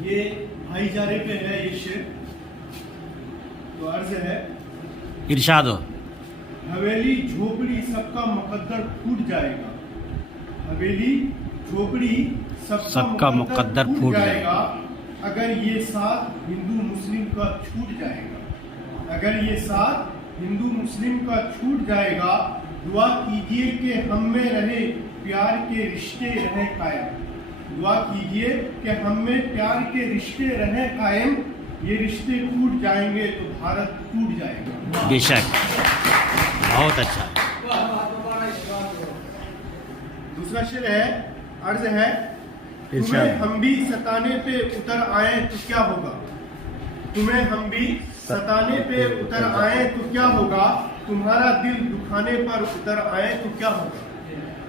ये भाईचारे पे है ये शेर। तो अर्ज है, इरशाद हो। हवेली झोपड़ी सबका मुकद्दर फूट जाएगा। हवेली झोपड़ी सबका मुकद्दर फूट जाएगा अगर ये साथ हिंदू मुस्लिम का छूट जाएगा। अगर ये साथ हिंदू मुस्लिम का छूट जाएगा, दुआ कीजिए कि हम में रहे प्यार के रिश्ते रहे कायम। दुआ कीजिए कि हम में प्यार के रिश्ते रहे कायम। ये रिश्ते टूट जाएंगे तो भारत टूट जाएगा। बेशक, बहुत अच्छा। दूसरा शेर है, अर्ज है, तुम्हें हम भी सताने पे उतर आए तो क्या होगा। तुम्हें हम भी सताने पे उतर आए तो क्या होगा। तुम्हारा दिल दुखाने पर उतर आए तो क्या होगा।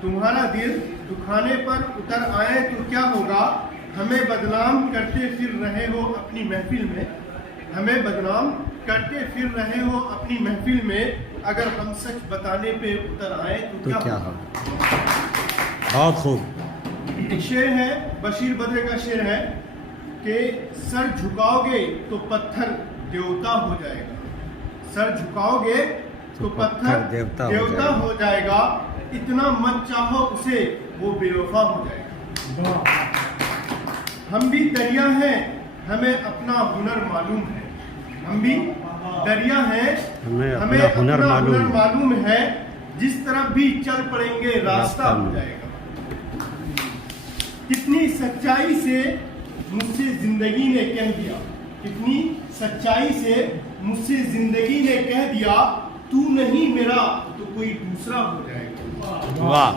तुम्हारा दिल दुखाने पर उतर आए तो क्या होगा। हमें बदनाम करते फिर रहे हो अपनी महफिल में। हमें बदनाम करते फिर रहे हो अपनी महफिल में। अगर हम सच बताने पे उतर आए तो क्या होगा। बहुत खूब। एक शेर है, बशीर बद्र का शेर है कि सर झुकाओगे तो पत्थर देवता हो जाएगा। सर झुकाओगे तो पत्थर देवता हो जाएगा। इतना मत चाहो उसे, वो बेवफा हो जाएगा। हम भी दरिया हैं, हमें अपना हुनर मालूम है। हम भी दरिया हैं, हमें अपना हुनर मालूम है। जिस तरफ भी चल पड़ेंगे रास्ता हो जाएगा। कितनी सच्चाई से मुझसे जिंदगी ने कह दिया। कितनी सच्चाई से मुझसे जिंदगी ने कह दिया, तू नहीं मेरा तो कोई दूसरा हो जाएगा। वाह।